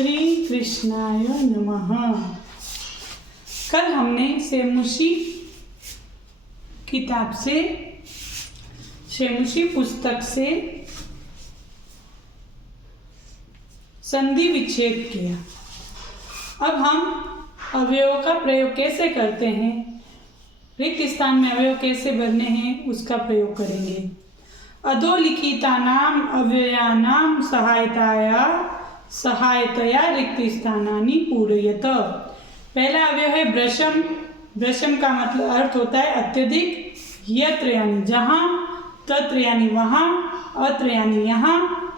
श्री कृष्णाय नमः। कल हमने शेमुशी किताब से, शेमुशी पुस्तक से संधि विच्छेद किया। अब हम अवयवों का प्रयोग कैसे करते हैं, रिक्त स्थान में अवयव कैसे भरने हैं, उसका प्रयोग करेंगे। अधोलिखितानाम अव्ययानाम सहायतया रिक्त स्थानानि पूरयत। पहला अवयव है ब्रशम। ब्रशम का मतलब अर्थ होता है अत्यधिक, यत्र यानी जहाँ, तत्र यानी वहाँ, अत्र यानी यहाँ,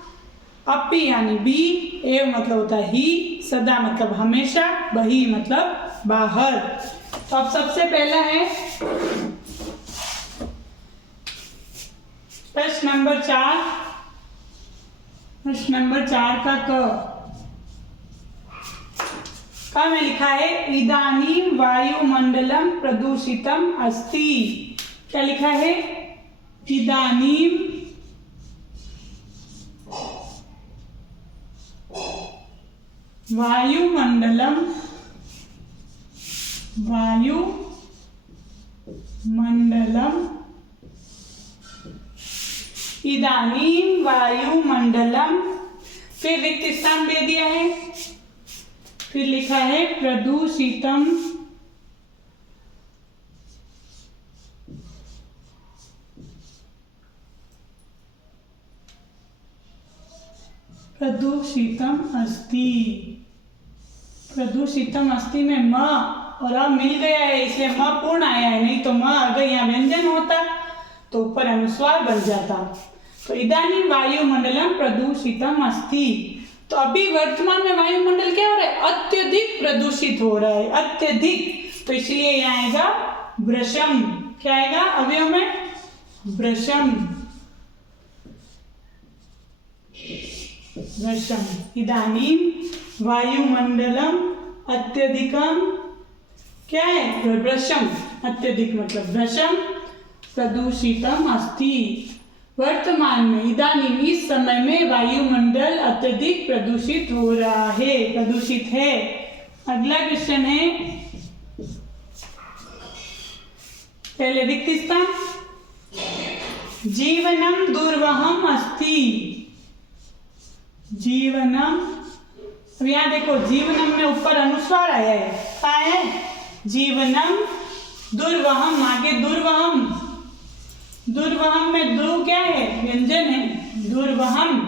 अपि यानी भी, एव मतलब होता है ही, सदा मतलब हमेशा, बही मतलब बाहर। तो अब सबसे पहला है प्रश्न नंबर 4। प्रश्न नंबर 4 का क में लिखा है इदानीं वायुमंडलम प्रदूषितम अस्ति। क्या लिखा है? इदानीं वायुमंडलम इदानीं वायुमंडलम, फिर रिक्त स्थान दे दिया है, फिर लिखा है प्रदूषितम अस्ति। प्रदूषितम अस्ति में म और अ मिल गया है, इसलिए म पूर्ण आया है, नहीं तो म अगर यहाँ व्यंजन होता तो ऊपर अनुस्वार बन जाता। तो इदानीं वायुमंडलम प्रदूषितम अस्ति। तो अभी वर्तमान में वायुमंडल क्या हो रहा है? अत्यधिक प्रदूषित हो रहा है, अत्यधिक। तो इसलिए यहाँ आएगा ब्रशम। क्या आएगा अवयव में? ब्रशम। ब्रशम। इदानीं वायुमंडलम अत्यधिकम, क्या है? ब्रशम। अत्यधिक मतलब ब्रशम प्रदूषितम अस्ति। वर्तमान में, इदानीं इस समय में वायुमंडल अत्यधिक प्रदूषित हो रहा है, प्रदूषित है। अगला क्वेश्चन है, पहले रिक्त स्थान, जीवनम दुर्वहम अस्ति। जीवनम, अब यहाँ देखो जीवनम में ऊपर अनुस्वार आया है, क्या है? जीवनम दुर्वहम, आगे दुर्वहम। दुर्वहम में दु क्या है? व्यंजन है। दुर्वहम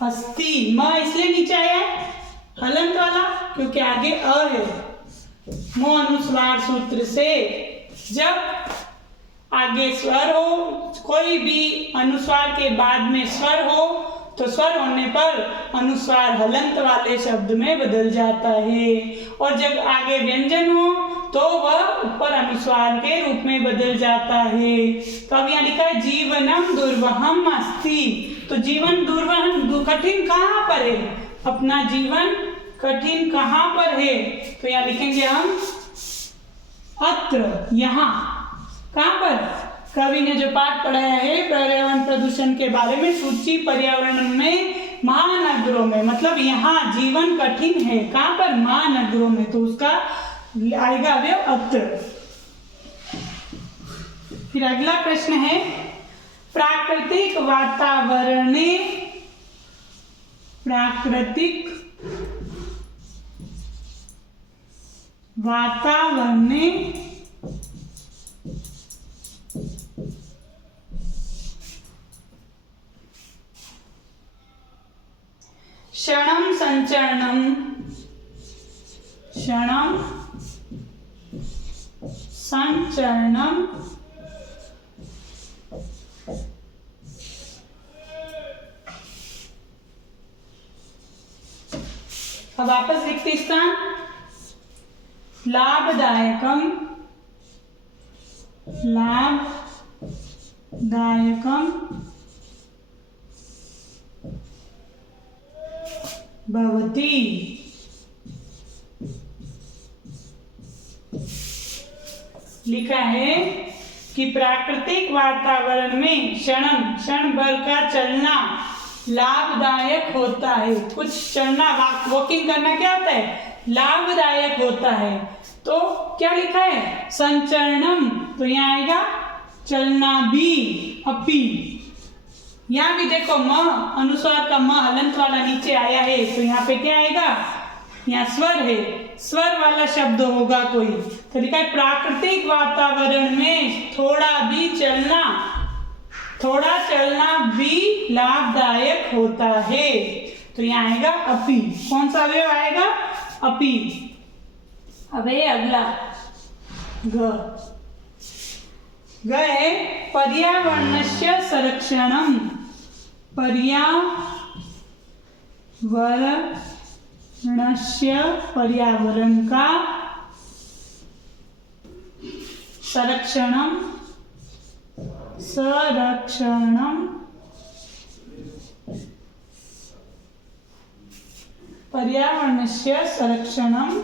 अस्ति, म इसलिए नीचे आया है हलंत वाला, क्योंकि आगे अ है। मो अनुस्वार सूत्र से जब आगे स्वर हो, कोई भी अनुस्वार के बाद में स्वर हो, तो स्वर होने पर अनुस्वार हलंत वाले शब्द में बदल जाता है, और जब आगे व्यंजन हो तो वह ऊपर अनुस्वार के रूप में बदल जाता है। तो अब यहाँ लिखा है जीवनम दुर्वहम अस्ति। तो जीवन दुर्वहम, कठिन कहाँ पर है? अपना जीवन कठिन कहाँ पर है? तो यहाँ लिखेंगे हम अत्र, यहाँ। कहाँ पर? कवि ने जो पाठ पढ़ाया है पर्यावरण प्रदूषण के बारे में, सूची पर्यावरण में महानगरों में, मतलब यहाँ जीवन कठिन है। कहाँ पर? महानगरों में। तो उसका आएगा अवयव अत्र। फिर अगला प्रश्न है, प्राकृतिक वातावरणे, प्राकृतिक वातावरणे क्षणम संचरणम, क्षणम संचरणम अब वापस लिखते स्थान, लाभदायकम, लाभदायकम भवति। लिखा है कि प्राकृतिक वातावरण में क्षण भर का चलना लाभदायक होता है। कुछ चलना, वॉकिंग करना क्या होता है? लाभदायक होता है। तो क्या लिखा है? संचरणम, तो यहाँ आएगा चलना भी, अपी। यहाँ भी देखो म, अनुस्वार का म हलंत वाला नीचे आया है, तो यहाँ पे क्या आएगा? यहाँ स्वर है, स्वर वाला शब्द होगा कोई, तो लिखा है प्राकृतिक वातावरण में थोड़ा चलना भी लाभदायक होता है। तो यहाँ आएगा अपी। कौन सा अवयव आएगा? अपी। अब ये अगला ग है पर्यावरणस्य संरक्षणम। पर्यावरण का संरक्षणम पर्यावरणस्य संरक्षणम।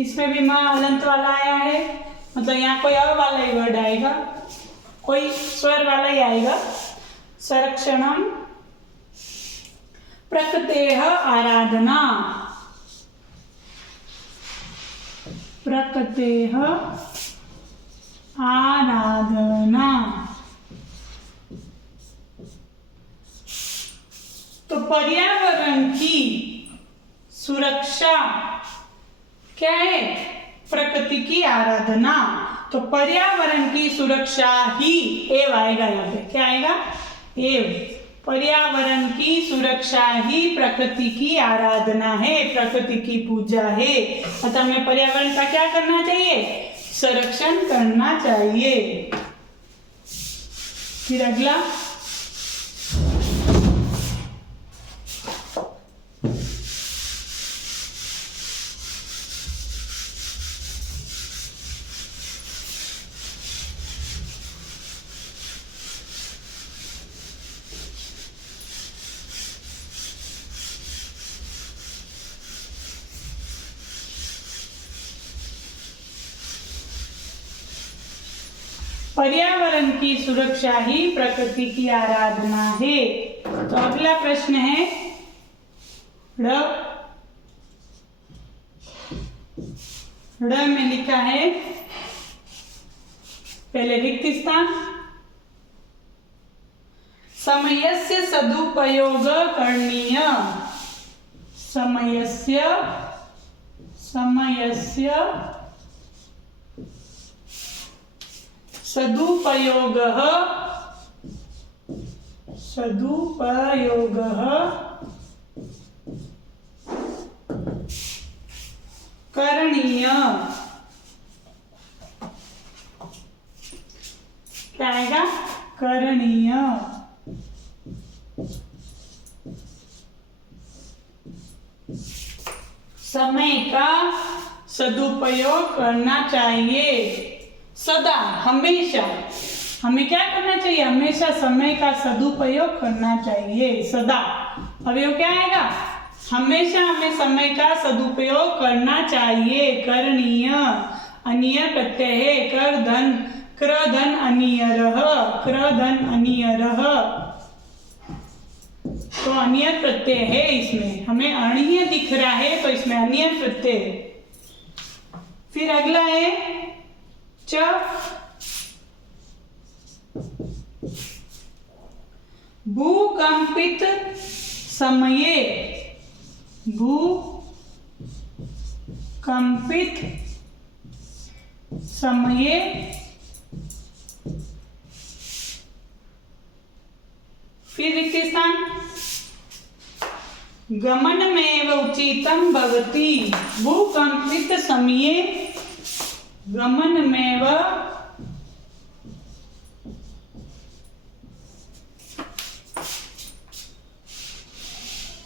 इसमें भी माँ हलंत वाला आया है, मतलब यहाँ कोई अ वाला ही वर्ड आएगा, कोई स्वर वाला ही आएगा। संरक्षणम प्रकृतेः आराधना। प्रकृतेः आराधना। तो पर्यावरण की सुरक्षा क्या है? प्रकृति की आराधना। तो पर्यावरण की सुरक्षा ही, एव आएगा यहाँ पे, क्या आएगा? एव। पर्यावरण की सुरक्षा ही प्रकृति की आराधना है, प्रकृति की पूजा है। अतः हमें पर्यावरण का क्या करना चाहिए? संरक्षण करना चाहिए। फिर अगला पर्यावरण की सुरक्षा ही प्रकृति की आराधना है। तो अगला प्रश्न है ड़ में लिखा है पहले रिक्त स्थान। समयस्य सदुपयोग करणीय। समयस्य सदुपयोगः करणीय। क्या आएगा? करणीय। समय का सदुपयोग करना चाहिए सदा, हमेशा। हमें क्या करना चाहिए? हमेशा समय का सदुपयोग करना चाहिए सदा। अब ये क्या आएगा? हमेशा हमें समय का सदुपयोग करना चाहिए। करणीय। अनीय प्रत्यय है, कर धन क्र धन अनीयरः, क्र धन अनीयरः, तो अनियत प्रत्यय है इसमें। हमें अणीय दिख रहा है तो इसमें अनियत प्रत्यय है। फिर अगला है च। भूकंपित समये। भूकंपित समये फिर रिक्त स्थान गमनमेव उचितं भवति। भूकंपित समये गमनमेव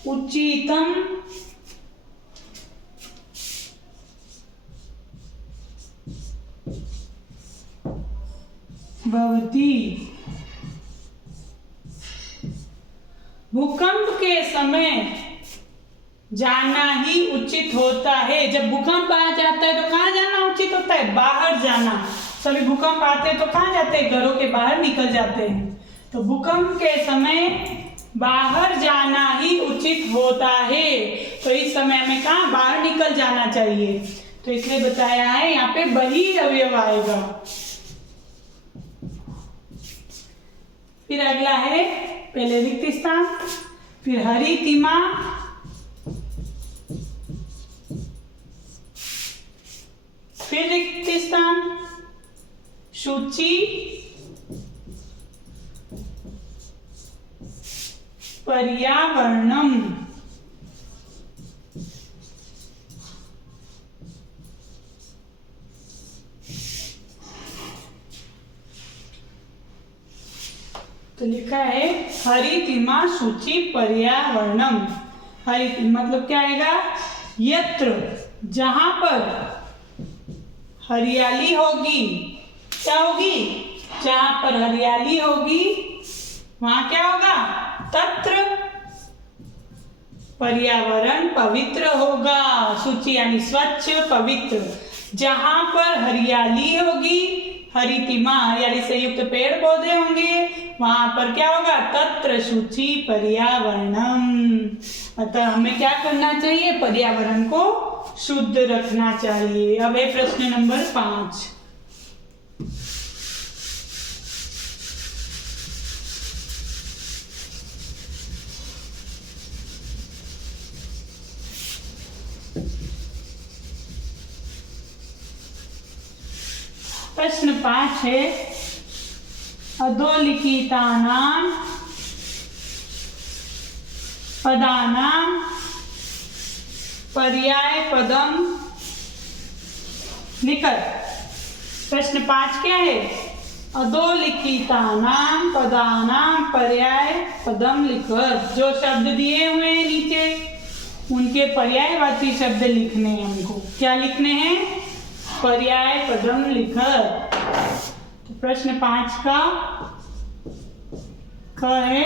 उचितं भवति। भूकंप के समय जाना ही उचित होता है। जब भूकंप आ जाता है तो कहाँ जाना उचित होता है? बाहर जाना। सभी भूकंप आते हैं तो कहाँ जाते हैं? घरों के बाहर निकल जाते हैं। तो भूकंप के समय बाहर जाना ही उचित होता है। तो इस समय हमें कहाँ बाहर निकल जाना चाहिए, तो इसलिए बताया है यहाँ पे बही अवयव आएगा। फिर अगला है पहले रिक्त स्थान, फिर हरी तिमा, फिर रिक्त स्थान, सूची, पर्यावरणम। तो लिखा है हरी तिमा सूची पर्यावरणम। हरी मतलब क्या आएगा, यत्र जहां पर हरियाली होगी, क्या होगी, जहां पर हरियाली होगी वहां क्या होगा, तत्र पर्यावरण पवित्र होगा। सूची यानी स्वच्छ पवित्र। जहां पर हरियाली होगी, हरितिमा हरियाली से युक्त पेड़ पौधे होंगे, वहां पर क्या होगा, तत्र शुचि पर्यावरणम। अतः हमें क्या करना चाहिए, पर्यावरण को शुद्ध रखना चाहिए। अब है प्रश्न नंबर 5। प्रश्न 5 है अधोलिखितानां पदानां पर्याय पदम लिखत। प्रश्न 5 क्या है, अधोलिखितानां पदानां पर्याय पदम लिखत। जो शब्द दिए हुए हैं नीचे उनके पर्यायवाची शब्द लिखने हैं हमको। क्या लिखने हैं, पर्याय पदम लिखत। तो प्रश्न 5 का क है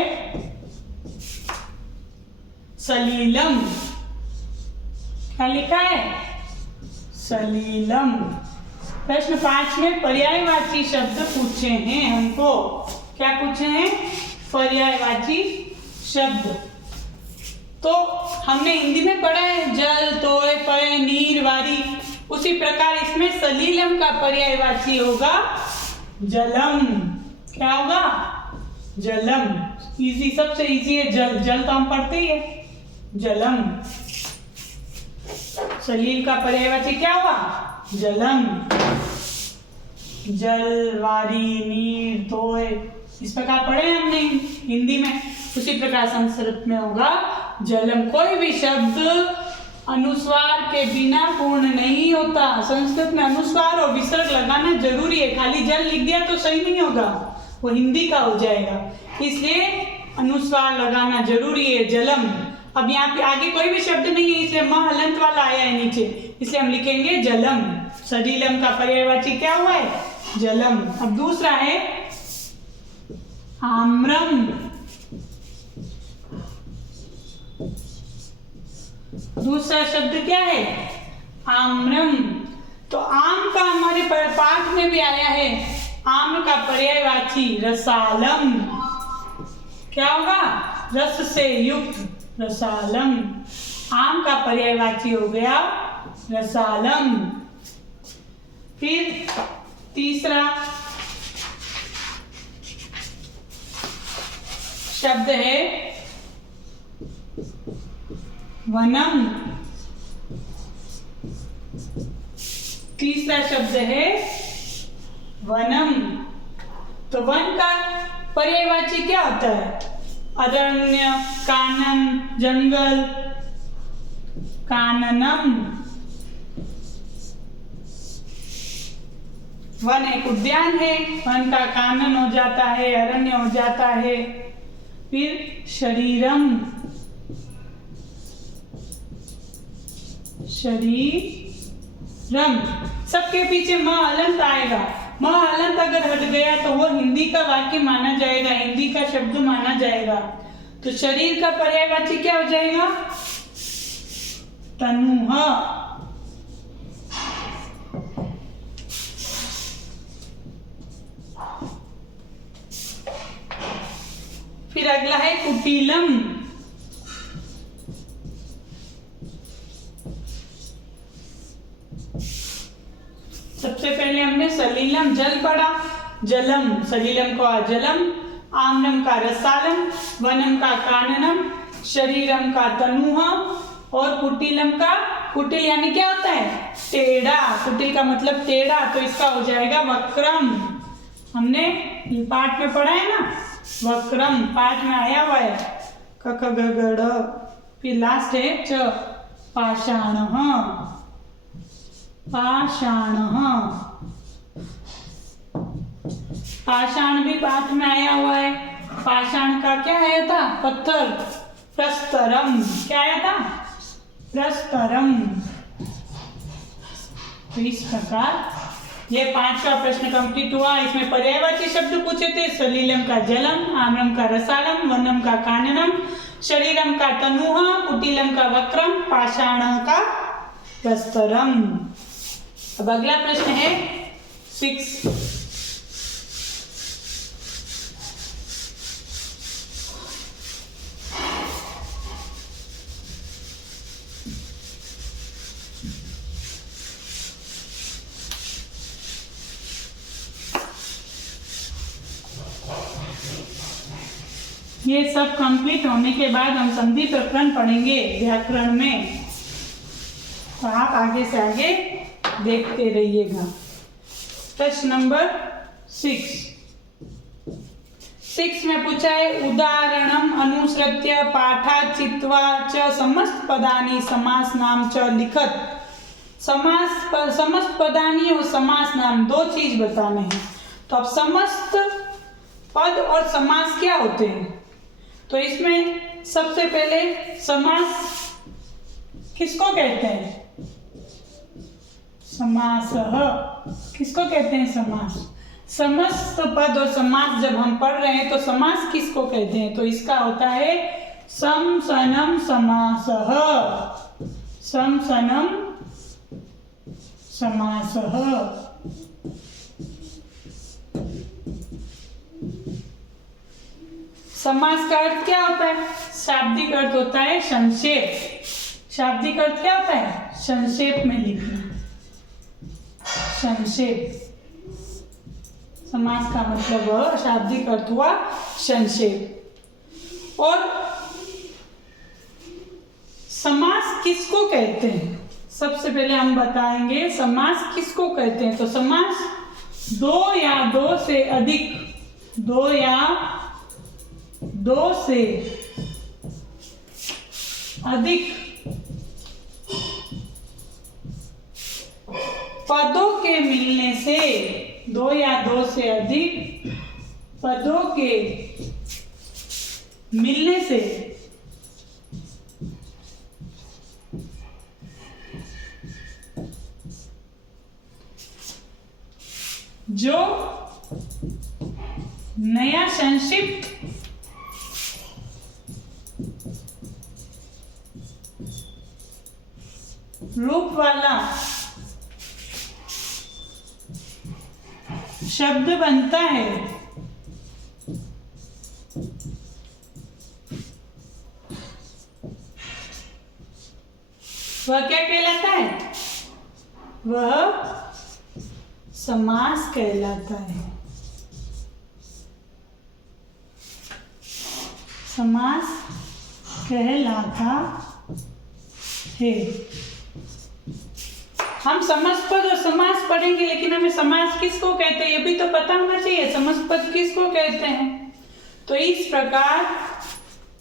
सलीलम। क्या लिखा है, सलीलम। प्रश्न 5 में पर्यायवाची शब्द पूछे हैं हमको। क्या पूछे हैं, पर्यायवाची शब्द। तो हमने हिंदी में पढ़ा है जल, तोय, पय, नीर, वारी। उसी प्रकार इसमें सलीलम का पर्यायवाची होगा जलम। क्या होगा, जलम। इजी, सबसे इजी है जल। जल तो हम पढ़ते ही है, जलम। सलील का पर्यायवाची क्या हुआ, जलम। जल, वारी, नीर, तोय, इस प्रकार पढ़े हमने हिंदी में। उसी प्रकार संस्कृत में होगा जलम। कोई भी शब्द अनुस्वार के बिना पूर्ण नहीं होता। संस्कृत में अनुस्वार और विसर्ग लगाना जरूरी है। खाली जल लिख दिया तो सही नहीं होगा, वो हिंदी का हो जाएगा। इसलिए अनुस्वार लगाना जरूरी है, जलम। अब यहाँ पे आगे कोई भी शब्द नहीं है, इसलिए म हलंत वाला आया है नीचे, इसलिए हम लिखेंगे जलम। सलीलम का पर्यायवाची क्या हुआ है, जलम। अब दूसरा है आम्रम। दूसरा शब्द क्या है, आम्रम। तो आम का हमारे पाठ में भी आया है। आम का पर्यायवाची रसालम। क्या होगा, रस से युक्त, रसालम। आम का पर्यायवाची हो गया रसालम। फिर तीसरा शब्द है वनम। तीसरा शब्द है वनम। तो वन का पर्यायवाची क्या होता है, अरण्य, कानन, जंगल, काननम। वन एक उद्यान है, वन का कानन हो जाता है, अरण्य हो जाता है। फिर शरीरम, शरीरम। सबके पीछे म हलंत आएगा। म हलंत अगर हट गया तो वो हिंदी का वाक्य माना जाएगा, हिंदी का शब्द माना जाएगा। तो शरीर का पर्यायवाची क्या हो जाएगा, तनुः। फिर अगला है कुटिलम। सबसे पहले हमने सलीलम जल पढ़ा, जलम, सलीलम का जलम, आम्रम का रसालम, वनम का काननम, शरीरम का तनुह और कुटिलम का, कुटिल यानी क्या होता है? टेढ़ा। कुटिल का मतलब टेढ़ा, तो इसका हो जाएगा वक्रम। हमने पाठ में पढ़ा है ना, वक्रम पाठ में आया हुआ है। क ख ग घ ड़, फिर लास्ट है च, पाषाणः, पाषाणः। पाषाण भी पाठ में आया हुआ है। पाषाण का क्या आया था? पत्थर। प्रस्तरम, क्या आया था? प्रस्तरम। तो इस प्रकार ये 5वां प्रश्न कंप्लीट हुआ। इसमें पर्यायवाची शब्द पूछे थे, सलीलम का जलम, आम्रम का रसालम, वनम का काननम, शरीरम का तनुह, कुटिलम का वक्रम, पाषाण का प्रस्तरम। अब अगला प्रश्न है 6। ये सब कंप्लीट होने के बाद हम संधि प्रकरण पढ़ेंगे व्याकरण में, तो आप आगे से आगे देखते रहिएगा। प्रश्न नंबर 6 में पूछा है, उदाहरणम अनुसृत्य पाठा चित्वा च समस्त पदानि समास नाम च लिखत। समस्त पदानि और समास नाम दो चीज बताने हैं। तो अब समस्त पद और समास क्या होते हैं? तो इसमें सबसे पहले समास किसको कहते हैं? समासः किसको कहते हैं? समास। समस्त पद और समास जब हम पढ़ रहे हैं तो समास किसको कहते हैं? तो इसका होता है समसनम समासः, समसनम समासः। समास का अर्थ क्या होता है? शाब्दिक अर्थ होता है संक्षेप। शाब्दिक अर्थ क्या होता है? संक्षेप में लिखना, संक्षेप। समास का मतलब शाब्दिक अर्थ हुआ संक्षेप। और समास किसको कहते हैं? सबसे पहले हम बताएंगे समास किसको कहते हैं। तो समास दो या दो से अधिक, दो या दो से अधिक पदों के मिलने से, दो या दो से अधिक पदों के मिलने से जो नया संक्षिप्त रूप वाला शब्द बनता है वह क्या कहलाता है? वह समास कहलाता है। समास कहलाता है। हम समासपद और समास पढ़ेंगे, लेकिन हमें समास किसको कहते हैं ये भी तो पता होना चाहिए। समासपद किसको कहते हैं? तो इस प्रकार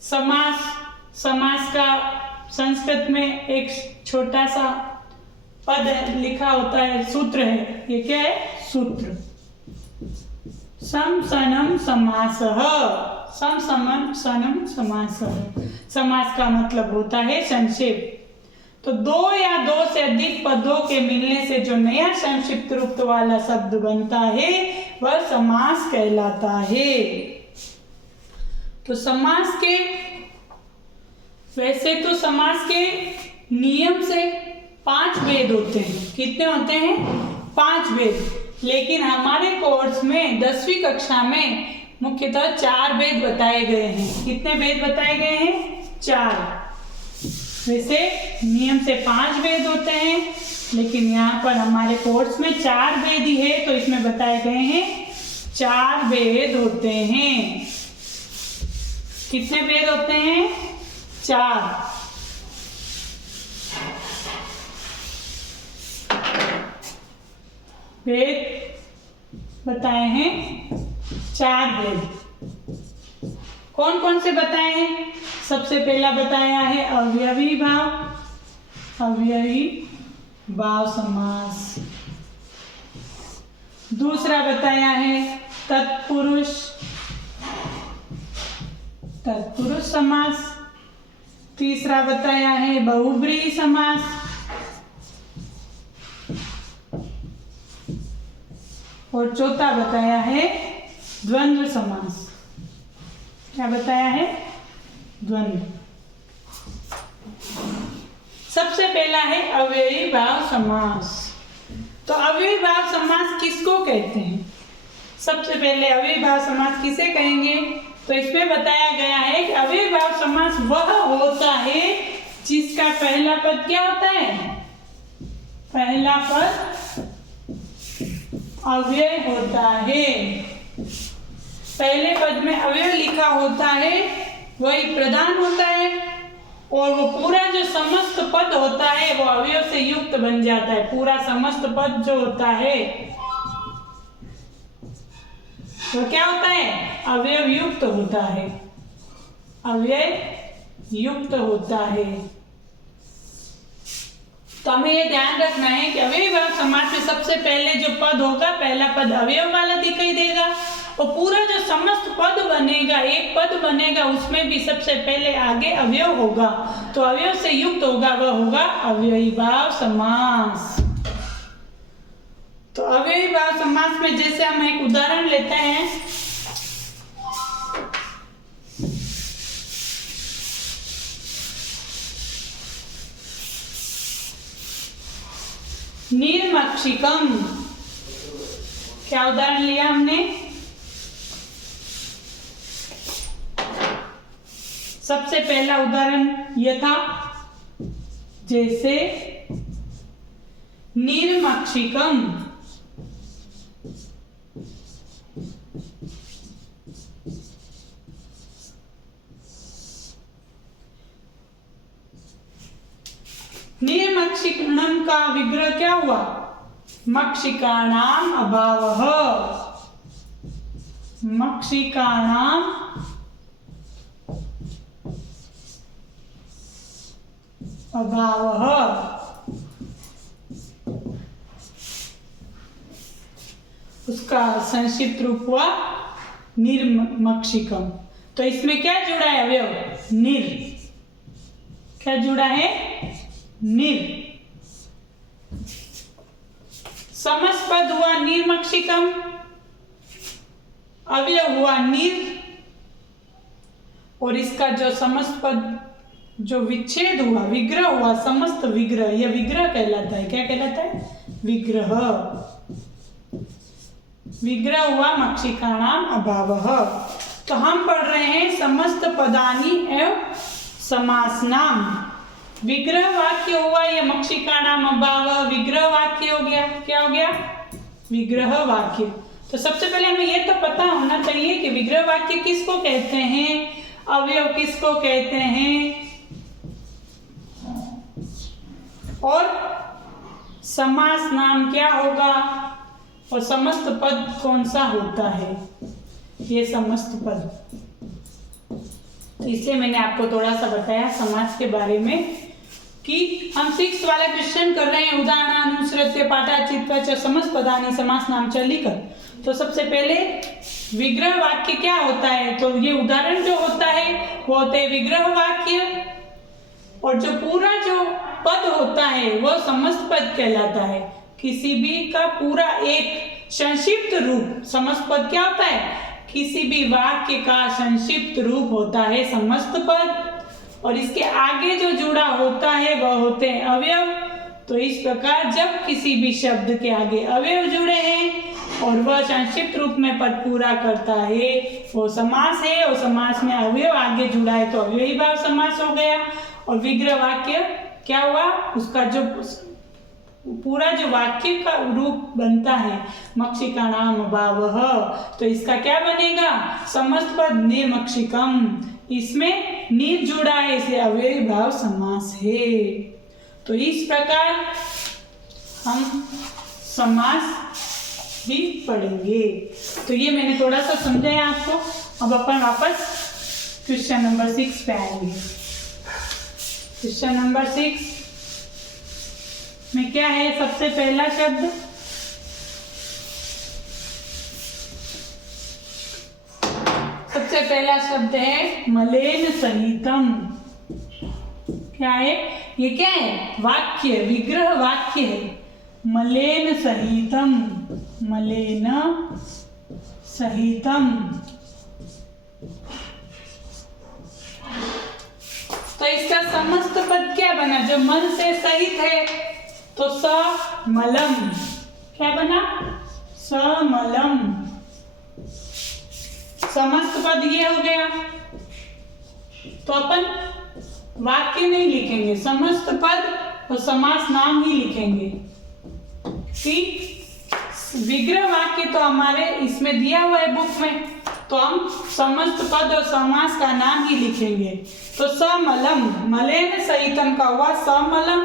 समास, समास का संस्कृत में एक छोटा सा पद लिखा होता है, सूत्र है। ये क्या है? सूत्र। सम सनम समासः, सम समम सनम समासः। समास का मतलब होता है संक्षेप। तो दो या दो से अधिक पदों के मिलने से जो नया संक्षिप्त रूप वाला शब्द बनता है वह समास कहलाता है। तो समास के, वैसे तो समास के नियम से 5 भेद होते हैं। कितने होते हैं? 5 भेद। लेकिन हमारे कोर्स में 10वीं कक्षा में मुख्यतः 4 भेद बताए गए हैं। कितने भेद बताए गए हैं? 4। वैसे नियम से 5 भेद होते हैं, लेकिन यहाँ पर हमारे कोर्स में 4 भेद ही है, तो इसमें बताए गए हैं 4 भेद होते हैं। कितने भेद होते हैं? 4। भेद बताए हैं 4 भेद। कौन कौन से बताए हैं? सबसे पहला बताया है अवयवी भाव, अवयवी भाव समास। दूसरा बताया है तत्पुरुष, तत्पुरुष समास। तीसरा बताया है बहुब्रीहि समास। और चौथा बताया है द्वंद्व समास। क्या बताया है? द्वंद्व। सबसे पहला है अव्ययी भाव समास। तो अव्ययी भाव समास किसको कहते हैं? सबसे पहले अव्ययी भाव समास किसे कहेंगे? तो इसमें बताया गया है कि अव्ययी भाव समास वह होता है जिसका पहला पद क्या होता है? पहला पद अव्यय होता है। पहले पद में अव्यय लिखा होता है, वही प्रधान होता है, और वो पूरा जो समस्त पद होता है वो अवयव से युक्त बन जाता है। पूरा समस्त पद जो होता है वो क्या होता है? अवयव युक्त होता है। अवयव युक्त होता है। तो हमें ये ध्यान रखना है कि अव्ययी भाव समास में सबसे पहले जो पद होगा, पहला पद अवयव वाला दिखाई देगा, और पूरा जो समस्त पद बनेगा, एक पद बनेगा, उसमें भी सबसे पहले आगे अवयव होगा, तो अवयव से युक्त होगा, वह होगा अव्ययी भाव समास। तो अव्ययी भाव समास में जैसे हम एक उदाहरण लेते हैं, निर्मक्षिकम। क्या उदाहरण लिया हमने? सबसे पहला उदाहरण यह था, जैसे निर्मक्षिकम। निर्मक्षिकणम का विग्रह क्या हुआ? मक्षिकाणाम अभावः। मक्षिकाणाम अभावः। उसका संक्षिप्त रूप हुआ निर्मक्षिकम। तो इसमें क्या जुड़ा है अवयव? निर। क्या जुड़ा है? निर। समस्त पद हुआ निर्मक्षिकम, अवयव हुआ निर, और इसका जो समस्त पद जो विच्छेद हुआ, विग्रह हुआ, समस्त विग्रह, यह विग्रह कहलाता है। क्या कहलाता है? विग्रह। विग्रह हुआ मक्षिकाणाम अभावः। तो हम पढ़ रहे हैं समस्त पदानि एवं समासनाम। विग्रह वाक्य हुआ या मक्षिकाणाम अभावः, विग्रह वाक्य हो गया। क्या हो गया? विग्रह वाक्य। तो सबसे पहले हमें यह तो पता होना चाहिए कि विग्रह वाक्य किसको कहते हैं, अवयव किसको कहते हैं, और समास नाम क्या होगा, और समस्त पद कौन सा होता है। ये समस्त पद, तो इसलिए मैंने आपको थोड़ा सा बताया समास के बारे में कि हम 6 वाला क्वेश्चन कर रहे हैं। उदाहरणानुसृत्य पाठाचित्वा समस्त पदानि समास नाम च लिखकर। तो सबसे पहले विग्रह वाक्य क्या होता है? तो ये उदाहरण जो होता है वो होते हैं विग्रह वाक्य, और जो पूरा जो पद होता है वो समस्त पद कहलाता है। किसी भी का पूरा एक संक्षिप्त रूप, समस्त पद क्या होता है? किसी भी वाक्य का संक्षिप्त रूप होता है समस्त पद, और इसके आगे जो जुड़ा होता है वह होते हैं अवयव। तो इस प्रकार जब किसी भी शब्द के आगे अवयव जुड़े हैं और वह संक्षिप्त रूप में पद पूरा करता है वो समास है, और समास में अवयव आगे जुड़ा है तो अवयवी भाव समास हो गया। और विग्रह वाक्य क्या हुआ, उसका जो पूरा जो वाक्य का रूप बनता है मक्षिकाणाम भावः, तो इसका क्या बनेगा, समस्त पद निर्मक्षिकम, इसमें निर जुड़ा है इसलिए अव्ययी भाव समास है। तो इस प्रकार हम समास भी पढ़ेंगे। तो ये मैंने थोड़ा सा समझाया आपको। अब अपन वापस क्वेश्चन नंबर 6 पे आएंगे। क्वेश्चन नंबर 6 में क्या है, सबसे पहला शब्द सबसे पहला शब्द है मलेन सहितम। क्या है ये, क्या है, वाक्य, विग्रह वाक्य है। मलेन सहितम, मलेन सहितम। तो इसका समस्त पद क्या बना, जो मन से सहित है, तो समलम। क्या बना, समलम। समस्त पद ये हो गया। तो अपन वाक्य नहीं लिखेंगे, समस्त पद और समास नाम ही लिखेंगे। ठीक, विग्रह वाक्य तो हमारे इसमें दिया हुआ है बुक में, तो हम समस्त पद और समास का नाम ही लिखेंगे। तो समलम, मलेन सहितम का हुआ समलम,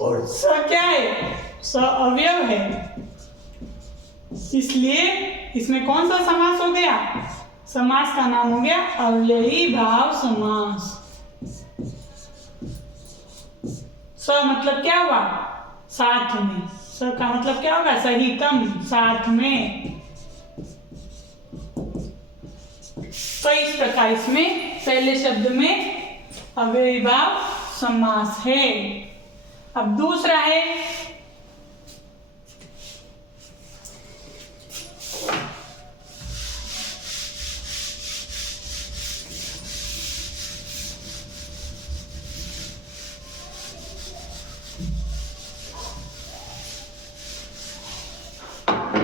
और स क्या है, स अवयव है, इसलिए इसमें कौन सा समास हो गया, समास का नाम हो गया अव्ययी भाव समास। स मतलब क्या हुआ, साथ में। स का मतलब क्या होगा, सहितम, साथ में। तो इस प्रकार इसमें पहले शब्द में अव्ययी भाव समास है। अब दूसरा है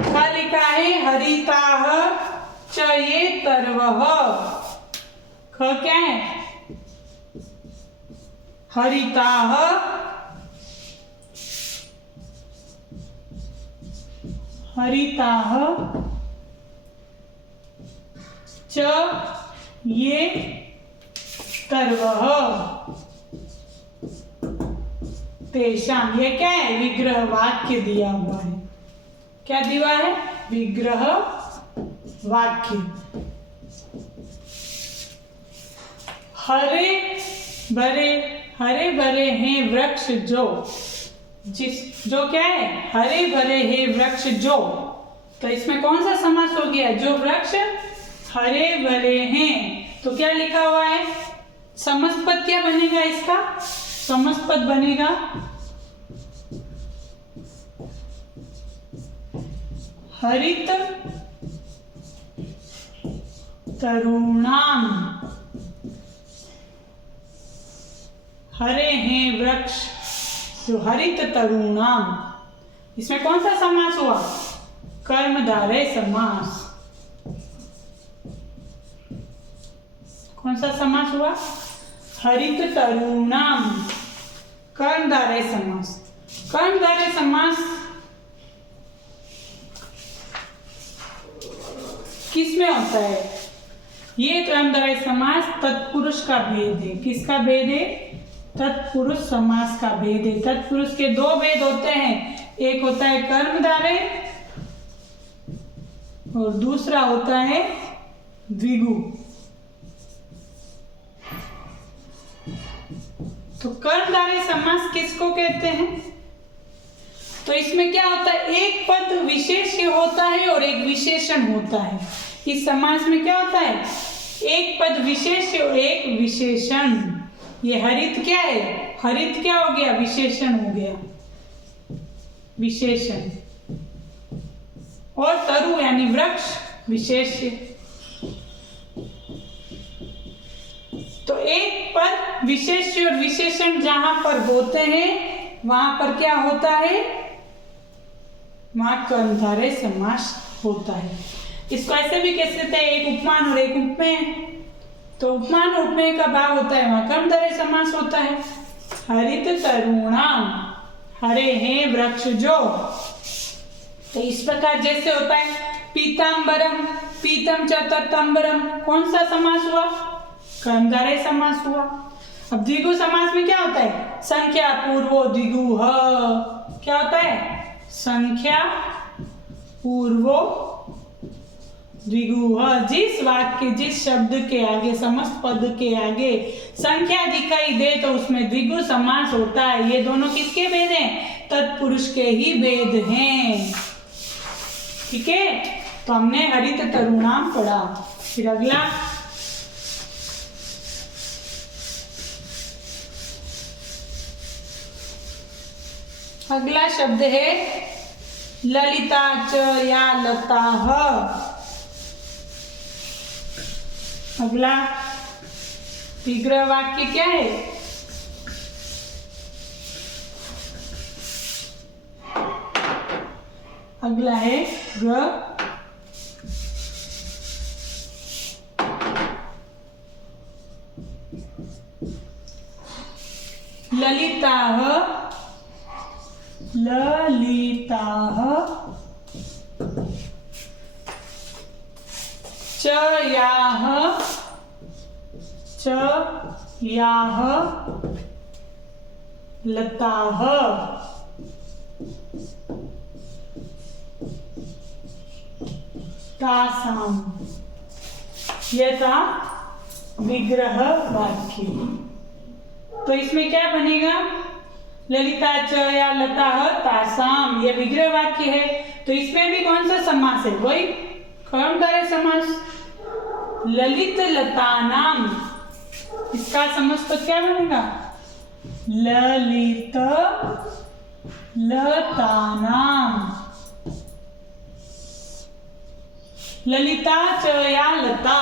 क्या लिखा है, हरिताः च ये तरवः। ख क्या है, हरिताः हरिताः च ये तरवः तेषाम। ये क्या है, विग्रह वाक्य दिया हुआ है। क्या दिया है, विग्रह वाक्य। हरे भरे हैं वृक्ष जो, जो क्या है, हरे भरे हैं वृक्ष जो। तो इसमें कौन सा समास हो गया, जो वृक्ष हरे भरे हैं। तो क्या लिखा हुआ है, समस्त पद क्या बनेगा, इसका समस्त पद बनेगा हरित तरुणाम। हरे हैं वृक्ष जो हरित तरुणाम, इसमें कौन सा समास हुआ, कर्मधारय समास। कौन सा समास हुआ, हरित तरुणाम, कर्मधारय समास। कर्मधारय समास किसमें होता है, ये कर्मधारय समास तत्पुरुष का भेद है। किसका भेद है, तत्पुरुष समास का भेद है। तत्पुरुष के दो भेद होते हैं, एक होता है कर्मधारय और दूसरा होता है द्विगु। तो कर्मधारय समास किसको कहते हैं, तो इसमें क्या होता है, एक पद विशेष्य होता है और एक विशेषण होता है। इस समास में क्या होता है, एक पद विशेष्य और एक विशेषण। ये हरित क्या है, हरित क्या हो गया, विशेषण हो गया, विशेषण। और तरु यानी वृक्ष विशेष्य। तो एक पद विशेष्य और विशेषण जहां पर होते हैं वहां पर क्या होता है, वहां कर्मधारय समास होता है। इसको ऐसे भी कह सकते हैं, एक उपमान और एक उपमेय। तो उपमान और उपमेय का भाव होता है वहां कर्मधारय समास होता है। हरित तरुणाम, हरे हैं वृक्ष जो। तो इस प्रकार जैसे होता है पीतांबरम, पीतम च ततंबरम, कौन सा समास हुआ? कर्मधारय समास हुआ। अब द्विगु समास में क्या होता है? संख्या पूर्वो द्विगुः, क्या होता है? संख्या पूर्वो द्विगुः। जिस वाक्य, जिस शब्द के आगे, समस्त पद के आगे संख्या दिखाई दे तो उसमें द्विगु समास होता है। ये दोनों किसके भेद हैं? तत्पुरुष के ही भेद हैं। ठीक है, तो हमने हरित तरुणाम पढ़ा। फिर अगला अगला शब्द है ललिता च या लताः। अगला विग्रह वाक्य क्या है? अगला है ग, ललिताः, ललिताः च याः, च याः लताः। तासाम, यह था विग्रह वाक्य। तो इसमें क्या बनेगा? ललिता च या लताः तासाम, यह विग्रह वाक्य है। तो इसमें भी कौन सा समास है? वही कर्मधारय समास। ललित लतानाम, इसका समस्त क्या बनेगा? ललित लतानाम। ललिता च या लता,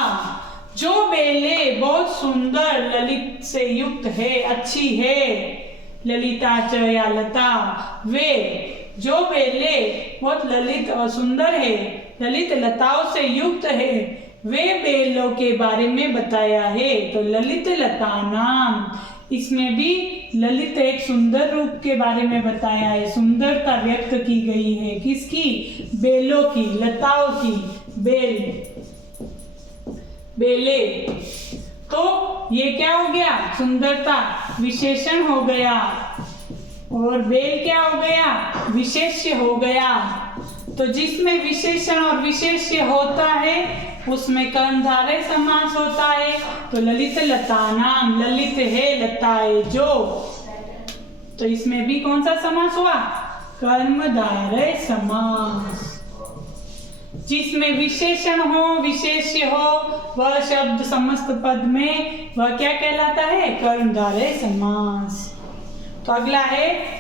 जो बेले बहुत सुंदर ललित से युक्त है, अच्छी है। ललिता च या लता, वे जो बेले बहुत ललित और सुंदर है, ललित लताओं से युक्त है, वे बेलों के बारे में बताया है। तो ललित लता नाम, इसमें भी ललित एक सुंदर रूप के बारे में बताया है। सुंदरता व्यक्त की गई है किसकी? बेलों की, लताओं की। बेल, बेले, तो ये क्या हो गया? सुंदरता विशेषण हो गया, और बेल क्या हो गया? विशेष्य हो गया। तो जिसमें विशेषण और विशेष्य होता है उसमें कर्मधारय समास होता है। तो ललित लतानाम, ललित है लताएं जो। तो इसमें भी कौन सा समास हुआ? कर्मधारय समास। जिसमें विशेषण हो, विशेष्य हो, वह शब्द समस्त पद में वह क्या कहलाता है? कर्मधारय समास। तो अगला है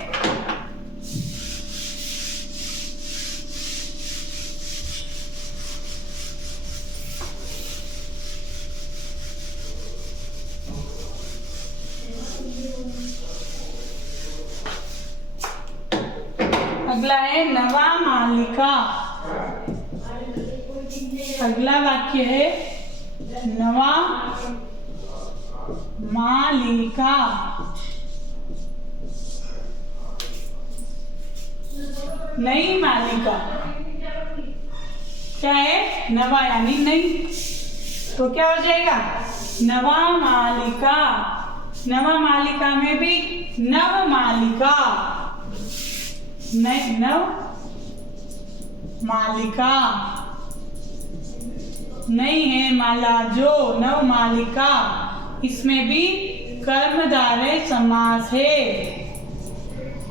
नवा मालिका। अगला वाक्य है नवा मालिका। नई मालिका क्या है? नवा यानी नई, तो क्या हो जाएगा? नवा मालिका। नवा मालिका में भी नव मालिका, नव मालिका नहीं है माला जो, नव मालिका। इसमें भी कर्मधारय समास है।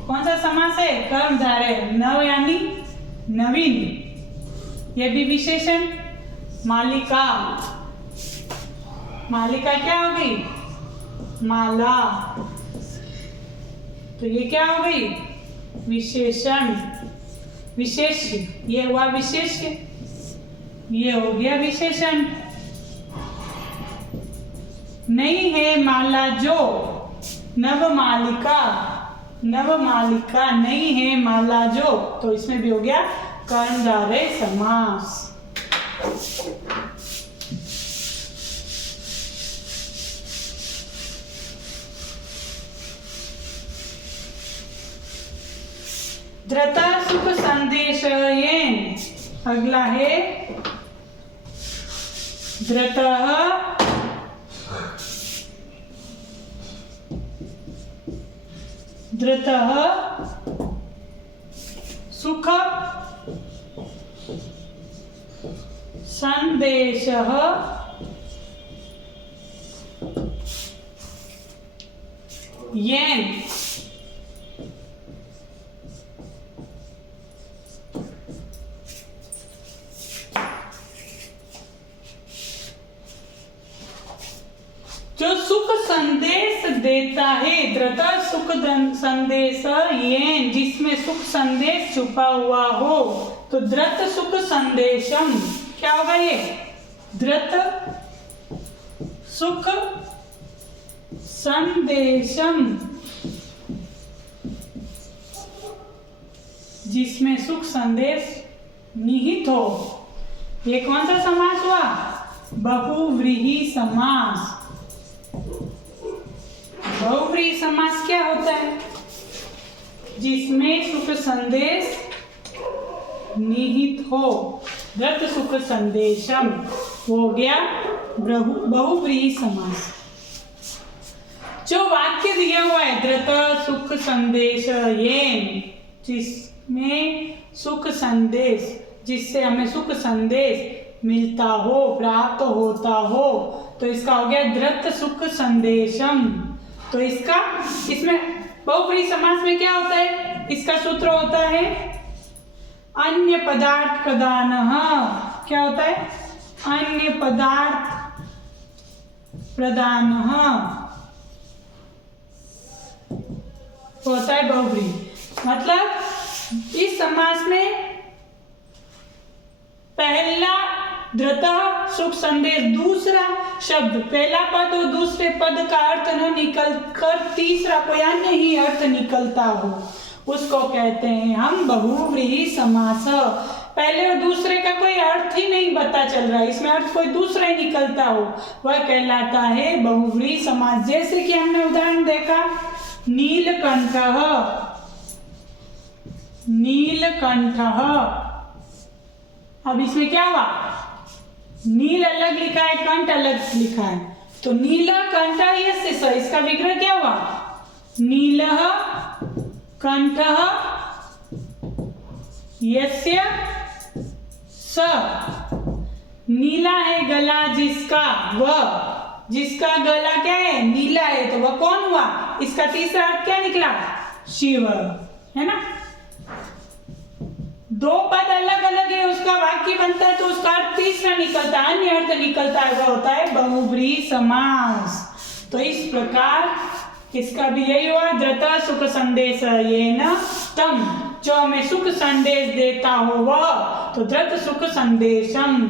कौन सा समास है? कर्मधारय। नव यानी नवीन, यह भी विशेषण। मालिका, मालिका क्या हो गई? माला। तो ये क्या हो गई? विशेषण। विशेष्य, ये हुआ विशेष्य, ये हो गया विशेषण। नहीं है माला जो, नव मालिका। नव मालिका नहीं है माला जो, तो इसमें भी हो गया कर्मधारय समास। धृत सुख संदेश येन। अगला है धृतः धृतः सुख संदेशः येन। जो सुख संदेश देता है, धृत सुख संदेश येन, जिसमें सुख संदेश छुपा हुआ हो, तो धृत सुख संदेशम क्या होगा? ये धृत सुख संदेशम, जिसमें सुख संदेश निहित हो। ये कौन सा समास हुआ? बहुव्रीहि समास। बहुव्रीहि समास क्या होता है? जिसमें सुख संदेश निहित हो। धृत सुख संदेशम हो गया बहुव्रीहि समास। जो वाक्य दिया हुआ है धृत सुख संदेश येन, जिसमें सुख संदेश, जिससे हमें सुख संदेश मिलता हो, प्राप्त होता हो, तो इसका हो गया धृत सुख संदेशम। तो इसका, इसमें बहुव्रीहि समास में क्या होता है? इसका सूत्र होता है अन्य पदार्थ प्रदानः। क्या होता है? अन्य पदार्थ प्रदानः होता है बहुव्रीहि। मतलब इस समास में पहला धृत सुख संदेश, दूसरा शब्द, पहला पद और दूसरे पद का अर्थ न निकल कर तीसरा कोई अन्य ही अर्थ निकलता हो, उसको कहते हैं हम बहुव्रीहि समास। पहले और दूसरे का कोई अर्थ ही नहीं पता चल रहा है, इसमें अर्थ कोई दूसरा ही निकलता हो, वह कहलाता है बहुव्रीहि समास। जैसे कि हमने उदाहरण देखा नीलकंठः, नीलकंठः। अब इसमें क्या हुआ? नील अलग लिखा है, कंठ अलग लिखा है, तो नीलकंठ यस्य स, इसका विग्रह क्या हुआ? नीलः कंठः यस्य स। नीला है गला जिसका, वह, जिसका गला क्या है? नीला है, तो वह कौन हुआ? इसका तीसरा अर्थ क्या निकला? शिव, है ना? दो पद अलग अलग है, उसका वाक्य बनता है तो उसका अर्थ तीसरा निकलता है, अन्य अर्थ निकलता है, वह होता है बहुव्रीहि समास। तो इस प्रकार इसका भी यही हुआ, धृत सुख संदेश येन तम, जो हमें सुख संदेश देता हो वह, तो धृत सुख संदेशम।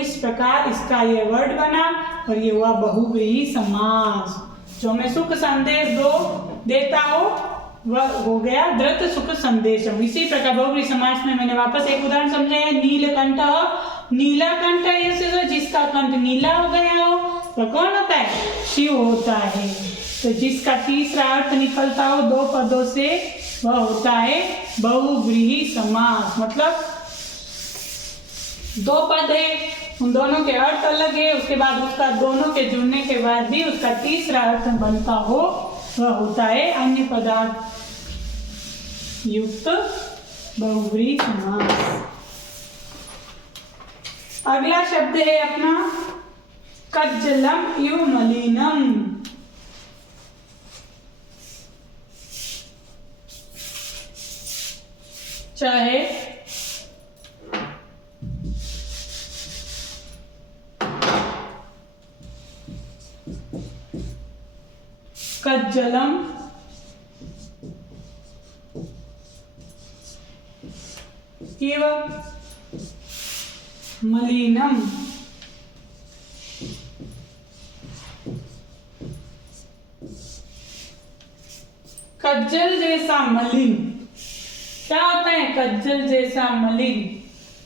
इस प्रकार इसका ये वर्ड बना और ये हुआ बहुव्रीहि समास। जो हमें सुख संदेश देता हो वह हो गया धृत सुख संदेशम। इसी प्रकार बहुव्रीहि समास में मैंने वापस एक उदाहरण समझाया, नीलकंठ, नीला कंठ ऐसे जिसका कंठ नीला हो गया हो, वह कौन होता है? शिव होता है। तो जिसका तीसरा अर्थ निकलता हो दो पदों से, वह होता है बहुव्रीहि समास। मतलब दो पद है, उन दोनों के अर्थ अलग है, उसके बाद उसका दोनों के जुड़ने के बाद भी उसका तीसरा अर्थ बनता हो, वह होता है अन्य पदार्थ युक्त बहुव्रीहि समास। अगला शब्द है अपना कज्जलम इव मलिनम। चाहे कज्जलम इव मलिनम, कज्जल जैसा मलिन। क्या होता है कज्जल जैसा मलिन?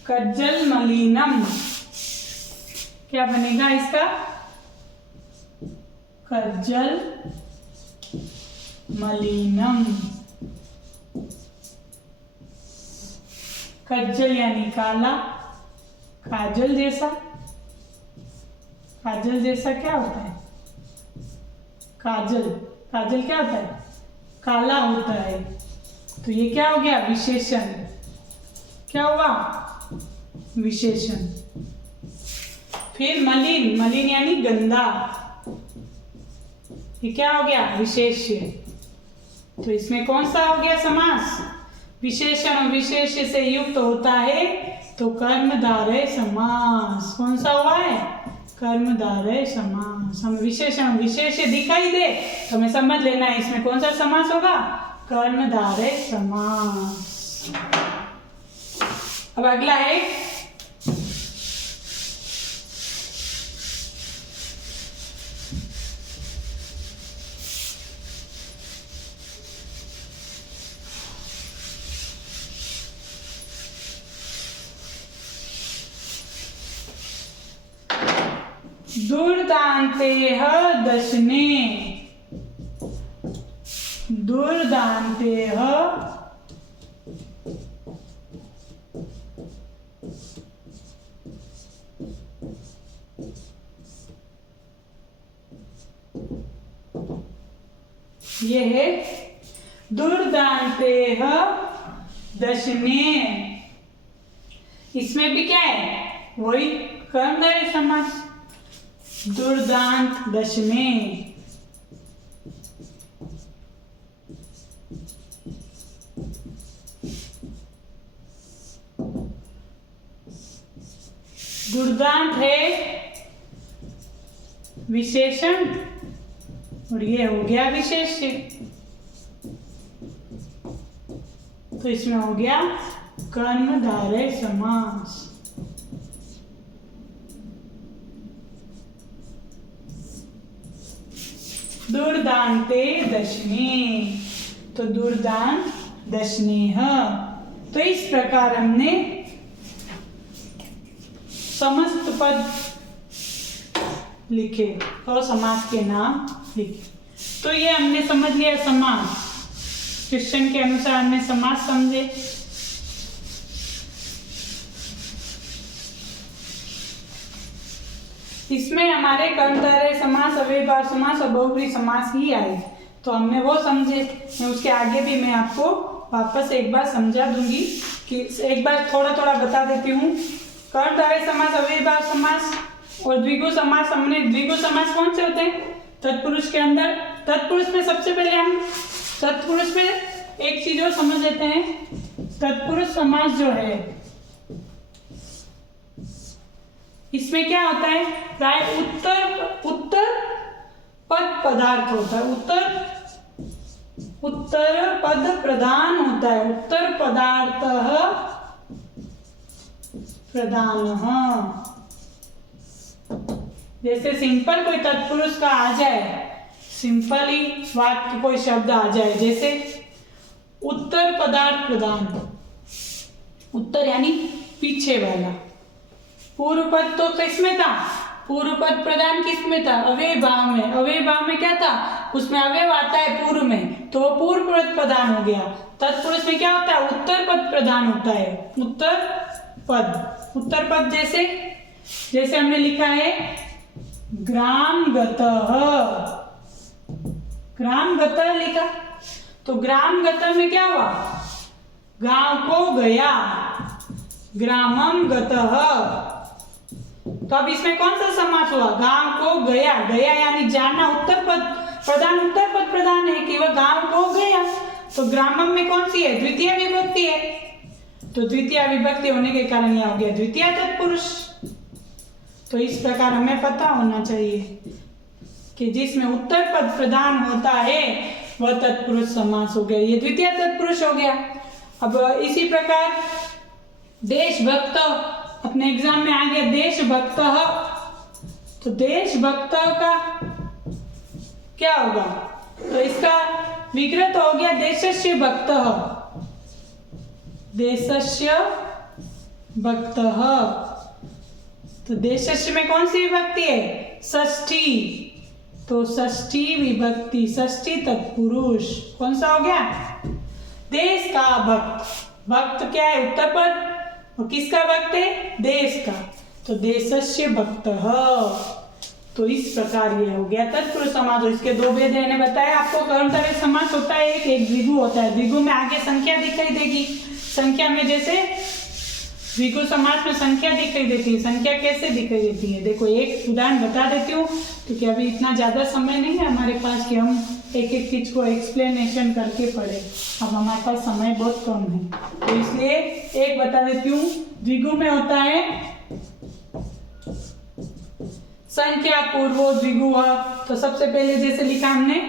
कज्जल मलिनम, क्या बनेगा इसका? कज्जल मलिनम। कज्जल यानी काला, काजल जैसा। काजल जैसा क्या होता है? काजल, काजल क्या होता है? काला होता है। तो ये क्या हो गया? विशेषण। क्या हुआ? विशेषण। फिर मलिन, मलिन यानी गंदा, ये क्या हो गया? विशेष्य। तो इसमें कौन सा हो गया समास? विशेषण और विशेष्य से युक्त होता है तो कर्मधारय समास। कौन सा हुआ है? कर्मधारय समास। हम विशेषण विशेष्य दिखाई दे तो हमें समझ लेना है इसमें कौन सा समास होगा? कर्मधारय समास। अब अगला है दुर्दान्तेः दशने। दुर्दान्तेः ये है दुर्दान्तेः दशने। इसमें भी क्या है? वही कर्मधारय समास। दुर्दांत दशने। दुर्दांत है विशेषण और ये हो गया विशेष्य। तो इसमें हो गया कर्मधारय समास। दुर्दान्ते दशने। तो दुर्दांत दशनेह। तो इस प्रकार हमने समस्त पद लिखे और समास के नाम लिखे। तो ये हमने समझ लिया समास। क्वेश्चन के अनुसार हमने समास समझे। इसमें हमारे कर्मधारय समास, अव्ययभाव समास और बहुब्रीहि समास ही आए, तो हमने वो समझे। मैं उसके आगे भी मैं आपको वापस एक बार समझा दूंगी कि एक बार थोड़ा थोड़ा बता देती हूँ। कर्मधारय समास, अव्ययभाव समास और द्विगु समास। हमने द्विगु समास कौन से होते हैं? तत्पुरुष के अंदर। तत्पुरुष में सबसे पहले हम तत्पुरुष में एक चीज और समझ लेते हैं। तत्पुरुष समास जो है इसमें क्या होता है? प्राय उत्तर पद पदार्थ होता है। उत्तर पद प्रधान होता है। उत्तर पदार्थ प्रधान। जैसे सिंपल कोई तत्पुरुष का आ जाए, सिंपल ही वाक्य कोई शब्द आ जाए, जैसे उत्तर पदार्थ प्रधान। उत्तर यानी पीछे वाला। पूर्व पद तो किसमें था? पूर्व पद प्रधान किसमें था? अव्ययभाव में। अव्ययभाव में क्या था? उसमें अव्यय आता है पूर्व में, तो वो पूर्व पद प्रधान हो गया। तत्पुरुष में क्या होता है? उत्तर पद प्रधान होता है। उत्तर पद जैसे हमने लिखा है ग्रामगतः। ग्रामगतः लिखा, तो ग्रामगतः में क्या हुआ? गांव को गया। ग्रामम गतः। तो अब इसमें कौन सा समास हुआ? गांव को गया। गया यानी जाना। उत्तर पद प्रधान है कि वह गांव को गया। तो ग्रामम में कौन सी है? द्वितीय विभक्ति है। तो द्वितीय विभक्ति होने के कारण यह हो गया द्वितीय तत्पुरुष। तो इस प्रकार हमें पता होना चाहिए कि जिसमें उत्तर पद प्रधान होता है वह तत्पुरुष समास हो गया। ये द्वितीय तत्पुरुष हो गया। अब इसी प्रकार देशभक्त, अपने एग्जाम में आ गया देशभक्त। तो देशभक्त का क्या होगा? तो इसका विग्रह तो हो गया देशस्य भक्तः। देशस्य भक्तः। तो देशस्य में कौन सी विभक्ति है? षष्ठी। तो षष्ठी विभक्ति, षष्ठी तत्पुरुष कौन सा हो गया? देश का भक्त। भक्त क्या है? उत्तर पद। और किसका भक्त है? देश का। तो देशस्य भक्तः। तो इस प्रकार ये हो गया तत्पुरुष समास। और इसके दो भेद मैंने बताया आपको। कर्मधारय समास होता है एक द्विगु होता है। द्विगु में आगे संख्या दिखाई देगी। संख्या में जैसे द्विगु समास में संख्या दिखाई देती है। संख्या कैसे दिखाई देती है? देखो एक उदाहरण बता देती हूँ, क्योंकि अभी इतना ज्यादा समय नहीं है हमारे पास कि हम एक एक चीज को एक्सप्लेनेशन करके पढ़े। अब हमारे पास समय बहुत कम है, तो इसलिए एक बता देती हूँ। द्विगु में होता है संख्या पूर्वो द्विगु। तो सबसे पहले जैसे लिखा हमने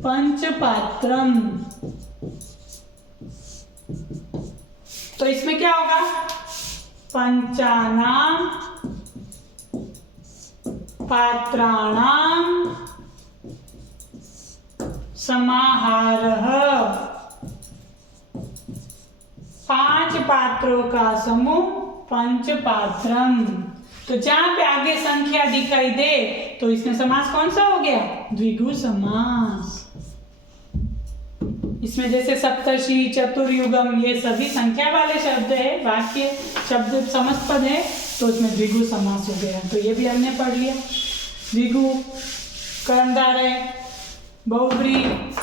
पंचपात्रम, तो इसमें क्या होगा? पंचानाम पात्राणाम समाहारः। 5 पात्रों का समूह पंचपात्रम। तो जहां पे आगे संख्या दिखाई दे तो इसमें समास कौन सा हो गया? द्विगु समास। इसमें जैसे सप्तर्षि, चतुर्युगम, ये सभी संख्या वाले शब्द है, वाक्य शब्द समस्त पद है, तो उसमें द्विगु समास हो गया। तो ये भी हमने पढ़ लिया। द्विगु, कर्मधारय, बहुब्री,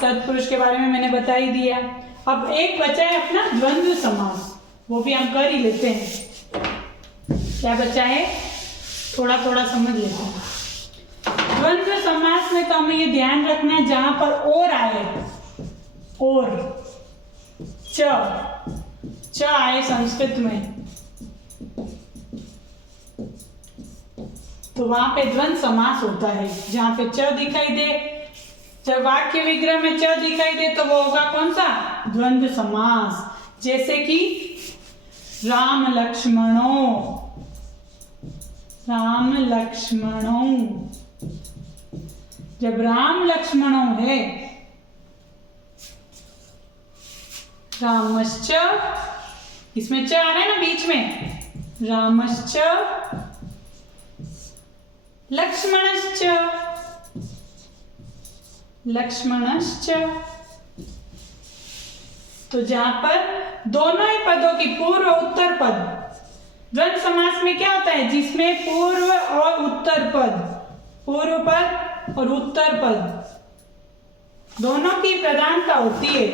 तत्पुरुष के बारे में मैंने बता ही दिया। अब एक बचा है अपना द्वंद्व समास, वो भी हम कर ही लेते हैं। क्या बचा है? थोड़ा थोड़ा समझ लेते हैं। द्वंद्व समास में तो हमें ये ध्यान रखना है जहां पर और आए, और च आए संस्कृत में, तो वहां पे द्वंद्व समास होता है। जहां पे च दिखाई दे, जब वाक्य विग्रह में च दिखाई दे तो वो होगा कौन सा? द्वंद्व समास। जैसे कि राम लक्ष्मणों, राम लक्ष्मणों। जब राम लक्ष्मणों है, रामश्च, इसमें च आ रहा है ना बीच में, रामश्च लक्ष्मणश्च, लक्ष्मणश्च। तो जहां पर दोनों ही पदों की पूर्व उत्तर पद, द्वंद्व समास में क्या होता है? जिसमें पूर्व और उत्तर पद, पूर्व पद और उत्तर पद दोनों की प्रधानता होती है,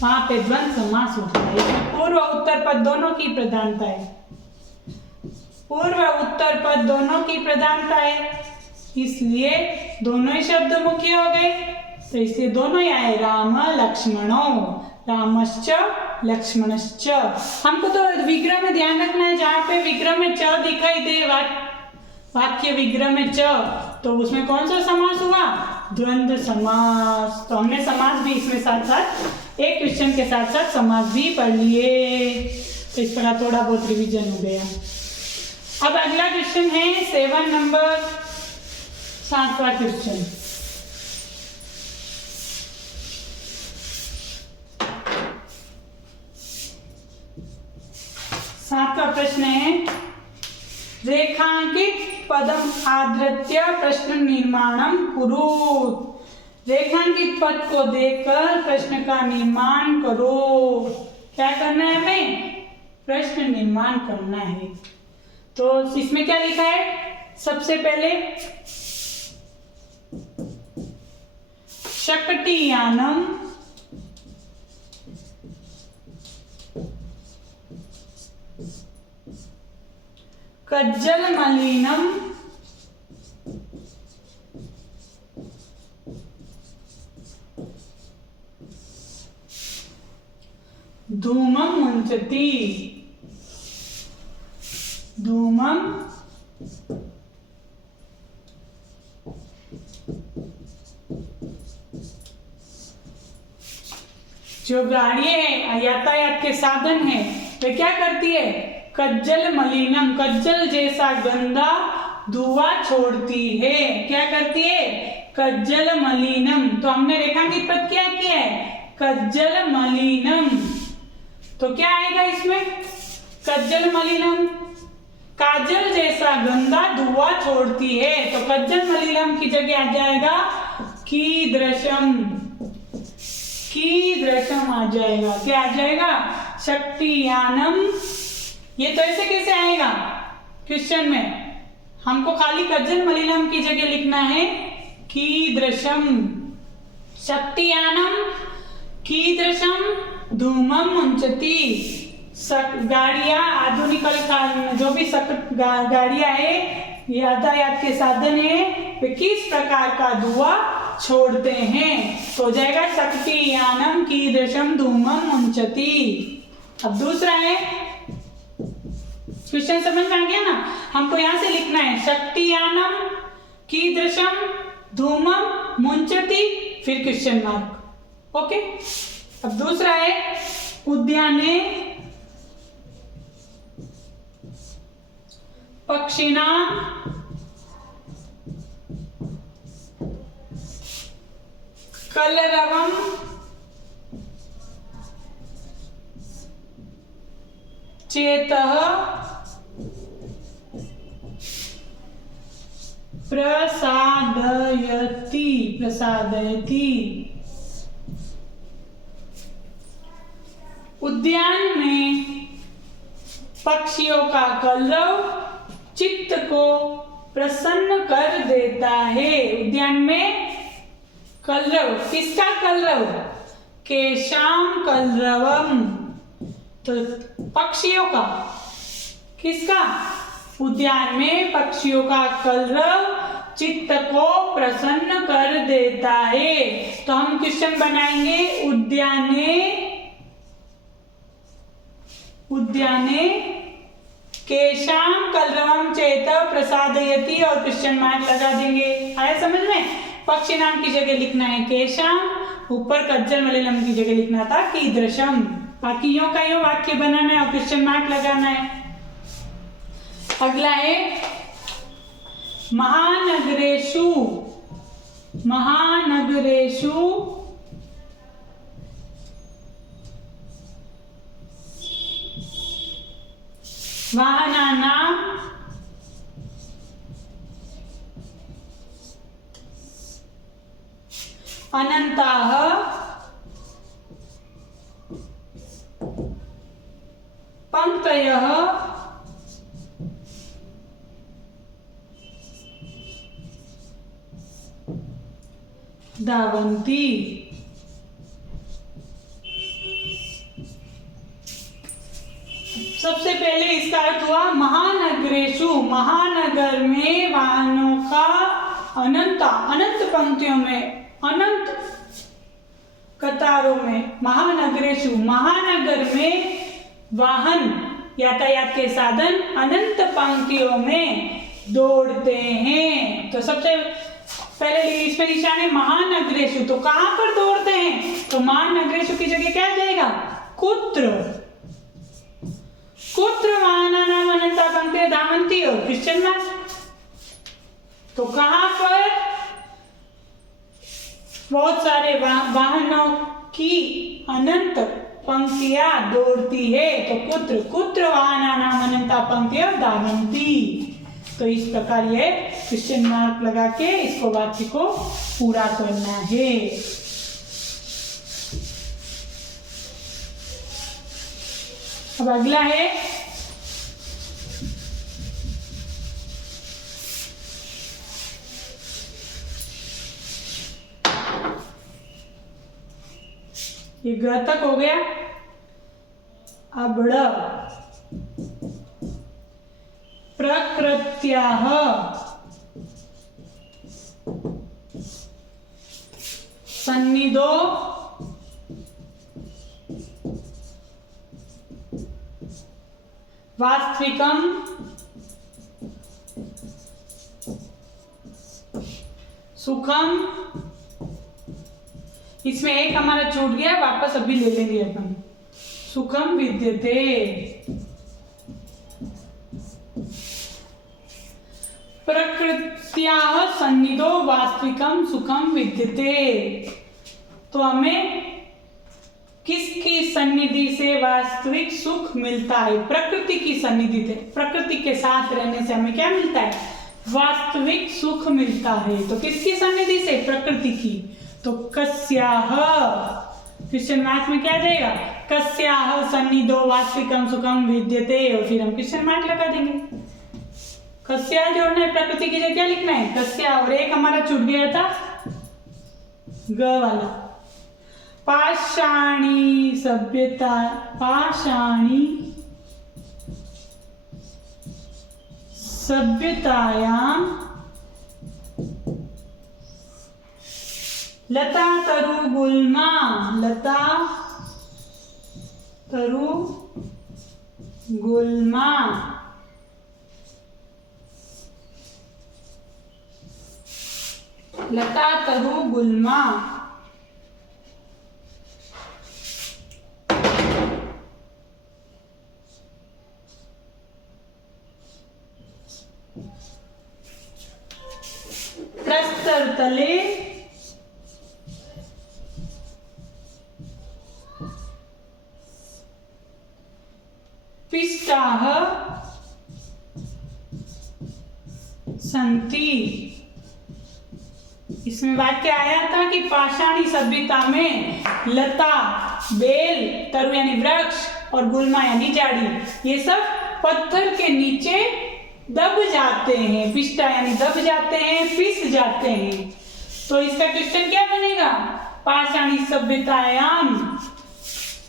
वहां पे द्वंद्व समास होता है। इसमें पूर्व और उत्तर पद दोनों की प्रधानता है, पूर्व और उत्तर पद दोनों की प्रधानता है, इसलिए दोनों ही शब्द मुख्य हो गए। तो इसलिए दोनों ही आए, राम लक्ष्मणों, रामश्च लक्ष्मणश्च। हमको तो विग्रह में ध्यान रखना है, जहां पे विग्रह में च दिखाई दे, वाक्य विग्रह में च, तो उसमें कौन सा समास हुआ? द्वंद्व समास। तो हमने समास भी इसमें साथ साथ एक क्वेश्चन के साथ साथ समास भी पढ़ लिए। तो इस तरह थोड़ा बहुत रिवीजन हो गया। अब अगला क्वेश्चन है 7 नंबर, 7वां क्वेश्चन। सातवां प्रश्न है, रेखांकित पदम आधृत्य प्रश्न निर्माणम कुरु। रेखांकित पद को देखकर प्रश्न का निर्माण करो। क्या करना है हमें? प्रश्न निर्माण करना है। तो इसमें क्या लिखा है? सबसे पहले शकटियानम कज्जल मलिनम धूमम मुंचति। धूमम जो गाड़ी है, यातायात के साधन है, वे क्या करती है? कज्जल मलिनम, कज्जल जैसा गंदा धुआं छोड़ती है। क्या करती है? कज्जल मलिनम। तो हमने रेखांकित पद क्या किया है? कज्जल मलिनम। तो क्या आएगा इसमें? कज्जल मलिनम। काजल जैसा गंदा धुआं छोड़ती है। तो कज्जल मलिलम की जगह आ जाएगा कीदृशम, कीदृशम आ जाएगा। क्या आ जाएगा? शक्तियानम। ये तो ऐसे कैसे आएगा क्वेश्चन में? हमको खाली कज्जल मलिलम की जगह लिखना है कीदृशम शक्तियानम कीदृशम धूमम मुंचती। गाड़ियां आधुनिक जो भी गाड़ियां है, यातायात के साधन है, वे किस प्रकार का धुआं छोड़ते हैं? तो हो जाएगा शक्तियानम कीदृशम धूमम मुंचती। अब दूसरा है, क्वेश्चन समझ में आ गया ना? हमको यहां से लिखना है शक्तियानम कीदृशम धूमम मुंचती, फिर क्वेश्चन मार्क। ओके। अब दूसरा है उद्याने पक्षिणा कलरवम चेतः प्रसादयति, प्रसादयति। उद्यान में पक्षियों का कलरव चित्त को प्रसन्न कर देता है। उद्यान में कलरव, किसका कलरव? केशाम कलरवम। तो पक्षियों का, किसका? उद्यान में पक्षियों का कलरव चित्त को प्रसन्न कर देता है। तो हम क्वेश्चन बनाएंगे उद्याने केशाम कलरवम चेत प्रसादयति और क्वेश्चन मार्क लगा देंगे। आया समझ में? पक्षी नाम की जगह लिखना है केशाम, ऊपर कज्जल मलिलम की जगह लिखना था कीदृशम। बाकी यो का यो वाक्य बनाना है और क्वेश्चन मार्क लगाना है। अगला है महानगरेषु वाहनानां अनन्ताः पंक्तयः धावन्ति। सबसे पहले इसका अर्थ हुआ महानगरेषु, महानगर में वाहनों का अनंत पंक्तियों में, अनंत कतारों में। महानगरेषु, महानगर में वाहन यातायात के साधन अनंत पंक्तियों में दौड़ते हैं। तो सबसे पहले इसमें निशान है महानगरेषु। तो कहां पर दौड़ते हैं? तो महानगरेषु की जगह क्या आ जाएगा? कुत्र वाहनानां अनन्ता पंक्तयः धावन्ति और क्वेश्चन मार्क। तो कहां पर बहुत सारे वाहनों की अनंत पंक्तियां दौड़ती है? तो कुत्र वाहनानां अनन्ता पंक्तयः धावन्ति। तो इस प्रकार ये क्वेश्चन मार्क लगा के इसको वाक्य को पूरा करना है। अब अगला है ये ग तक हो गया। अब ड़ प्रकृत्याः सन्निधो वास्तविकम सुखम। इसमें एक हमारा छूट गया, वापस अभी ले लेंगे अपन। सुखम विद्यते, प्रकृत्याः सन्निधो वास्तविकम सुखम विद्यते। तो हमें किसकी सन्निधि से वास्तविक सुख मिलता है? प्रकृति की सन्निधि से, प्रकृति के साथ रहने से हमें क्या मिलता है? वास्तविक सुख मिलता है। तो किसकी सन्निधि से? प्रकृति की। तो कस्याह, क्वेश्चन मार्क में क्या आ जाएगा? कस्याह सन्निधो वास्तविकम सुखम विद्यते, और फिर हम क्वेश्चन मार्क लगा देंगे। कस्या जोड़ना है, प्रकृति की जगह क्या लिखना है? कस्या, और एक हमारा छूट गया था ग वाला। पाषाणी सभ्यता, पाषाणी सभ्यतायां लता तरु गुल्मा, लता तरु गुल्मा लता तरु गुल्मा प्रस्तर तले पिष्टाः सन्ति। इसमें वाक्य आया था कि पाषाणी सभ्यता में लता, बेल, तरु यानी वृक्ष और गुल्मा यानी झाड़ी, ये सब पत्थर के नीचे दब जाते हैं। पिष्टा यानी दब जाते हैं, पिस जाते हैं। तो इसका क्वेश्चन क्या बनेगा? पाषाणी सभ्यतायाम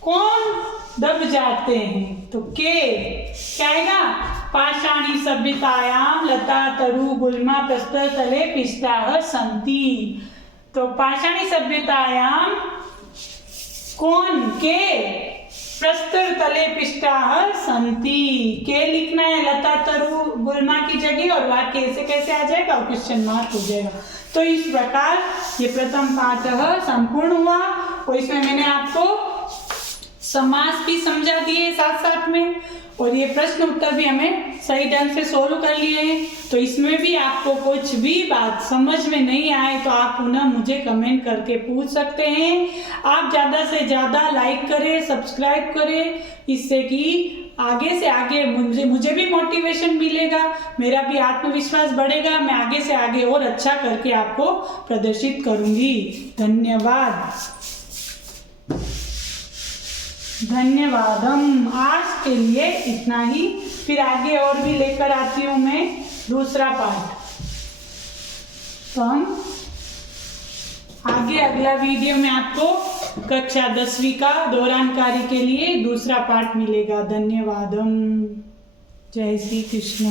कौन दब जाते हैं? तो क्या आएगा? पाषाणी सभ्यतायाम लता तरु गुल्मा प्रस्तर तले पिष्टाः सन्ति। तो पाषाणी सभ्यतायाम कौन के प्रस्तर तले पिष्टाः सन्ति, के लिखना है लता तरु गुल्मा की जगह, और वाक्य ऐसे कैसे आ जाएगा? क्वेश्चन मार्क हो जाएगा। तो इस प्रकार ये प्रथम पाठ संपूर्ण हुआ, और इसमें मैंने आपको समास भी समझा दिए साथ साथ में, और ये प्रश्न उत्तर भी हमें सही ढंग से सोल्व कर लिए हैं। तो इसमें भी आपको कुछ भी बात समझ में नहीं आए तो आप पुनः मुझे कमेंट करके पूछ सकते हैं। आप ज़्यादा से ज़्यादा लाइक करें, सब्सक्राइब करें, इससे कि आगे से आगे मुझे भी मोटिवेशन मिलेगा, मेरा भी आत्मविश्वास बढ़ेगा, मैं आगे से आगे और अच्छा करके आपको प्रदर्शित करूँगी। धन्यवाद। धन्यवादम। आज के लिए इतना ही, फिर आगे और भी लेकर आती हूँ मैं दूसरा पार्ट। तो हम आगे अगला वीडियो में आपको कक्षा 10वीं का दौरान कार्य के लिए दूसरा पार्ट मिलेगा। धन्यवादम। जय श्री कृष्ण।